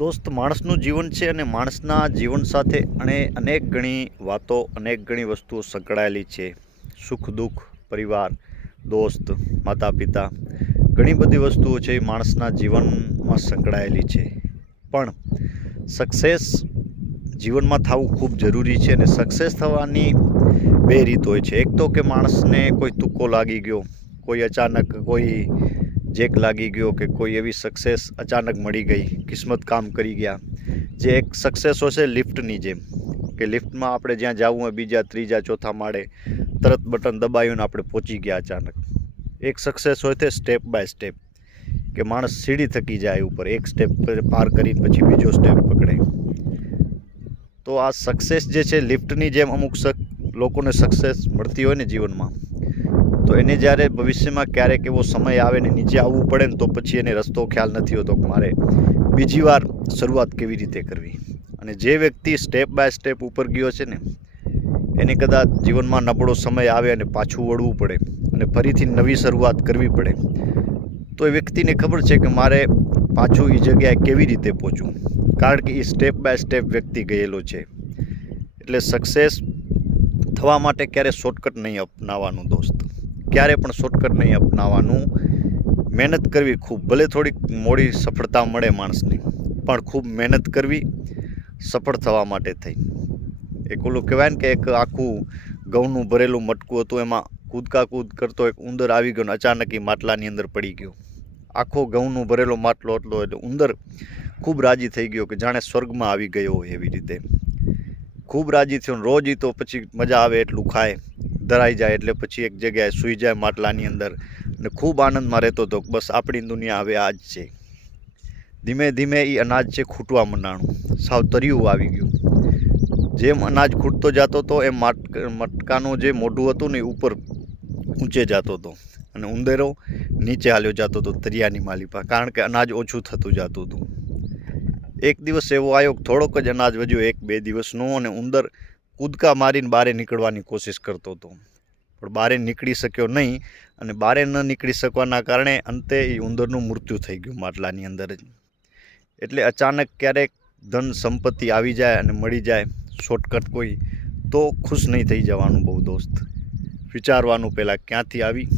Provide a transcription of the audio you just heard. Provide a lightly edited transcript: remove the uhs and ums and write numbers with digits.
દોસ્ત, માણસનું જીવન છે અને માણસના જીવન સાથે અનેક ગણી વાતો, અનેક ગણી વસ્તુઓ સંકળાયેલી છે. સુખ દુઃખ, પરિવાર, દોસ્ત, માતા પિતા, ઘણી બધી વસ્તુઓ છે એ માણસના જીવનમાં સંકળાયેલી છે. પણ સક્સેસ જીવનમાં થવું ખૂબ જરૂરી છે અને સક્સેસ થવાની બે રીત હોય છે. એક તો કે માણસને કોઈ તુક્કો લાગી ગયો, કોઈ અચાનક કોઈ જેક લાગી ગયો કે કોઈ એવી સક્સેસ અચાનક મળી ગઈ, કિસ્મત કામ કરી ગયા. જે એક સક્સેસ હશે લિફ્ટની જેમ, કે લિફ્ટમાં આપણે જ્યાં જવું હોય બીજા ત્રીજા ચોથા માળે તરત બટન દબાવ્યું ને આપણે પહોંચી ગયા અચાનક. એક સક્સેસ હોય તે સ્ટેપ બાય સ્ટેપ, કે માણસ સીડી થકી જાય ઉપર, એક સ્ટેપ પાર કરીને પછી બીજો સ્ટેપ પકડે. તો આ સક્સેસ જે છે લિફ્ટની જેમ અમુક લોકોને સક્સેસ મળતી હોય ને જીવનમાં, તો એને જ્યારે ભવિષ્યમાં ક્યારેક એવો સમય આવે ને નીચે આવવું પડે ને તો પછી એને રસ્તો ખ્યાલ નથી હોતો કે મારે બીજી વાર શરૂઆત કેવી રીતે કરવી. અને જે વ્યક્તિ સ્ટેપ બાય સ્ટેપ ઉપર ગયો છે ને, એને કદાચ જીવનમાં નબળો સમય આવે અને પાછું વળવું પડે અને ફરીથી નવી શરૂઆત કરવી પડે, તો એ વ્યક્તિને ખબર છે કે મારે પાછું એ જગ્યાએ કેવી રીતે પહોંચવું, કારણ કે એ સ્ટેપ બાય સ્ટેપ વ્યક્તિ ગયેલો છે. એટલે સક્સેસ થવા માટે ક્યારે શોર્ટકટ નહીં અપનાવવાનું દોસ્ત, ક્યારે પણ શોર્ટકટ નહીં અપનાવવાનું. મહેનત કરવી ખૂબ, ભલે થોડીક મોડી સફળતા મળે માણસને, પણ ખૂબ મહેનત કરવી સફળ થવા માટે થઈ. એક ઓલું કહેવાય ને કે એક આખું ઘઉંનું ભરેલું મટકું હતું, એમાં કૂદકા કૂદ કરતો એક ઉંદર આવી ગયો ને અચાનક એ માટલાની અંદર પડી ગયો. આખો ઘઉંનું ભરેલો માટલો એટલો, એટલે ઉંદર ખૂબ રાજી થઈ ગયો કે જાણે સ્વર્ગમાં આવી ગયો હોય એવી રીતે. ખૂબ રાજી થયો. રોજ એ તો પછી મજા આવે એટલું ખાય, ધરાઈ જાય એટલે પછી એક જગ્યાએ સૂઈ જાય માટલાની અંદર અને ખૂબ આનંદમાં રહેતો હતો. બસ આપણી દુનિયા હવે આ જ છે. ધીમે ધીમે એ અનાજ છે ખૂટવા મંડાણું, સાવ તરિયું આવી ગયું. જેમ અનાજ ખૂટતો જતો હતો એમ મટકાનું જે મોઢું હતું ને એ ઉપર ઊંચે જતો હતો અને ઉંદરો નીચે હાલ્યો જતો હતો તરિયાની માલિપા, કારણ કે અનાજ ઓછું થતું જતું હતું. એક દિવસ એવો આવ્યો, થોડોક જ અનાજ વધ્યો, 1-2 દિવસનું, અને ઉંદર કૂદકા મારીને બહાર નીકળવાની કોશિશ કરતો હતો, પણ બહાર નીકળી શક્યો નહીં. અને બહાર ન નીકળી શકવાના કારણે અંતે એ ઉંદરનું મૃત્યુ થઈ ગયું માટલાની અંદર જ. એટલે અચાનક ક્યારેક ધન સંપત્તિ આવી જાય અને મળી જાય શોર્ટકટ કોઈ, તો ખુશ નહીં થઈ જવાનું બહુ દોસ્ત. વિચારવાનું પહેલાં ક્યાંથી આવી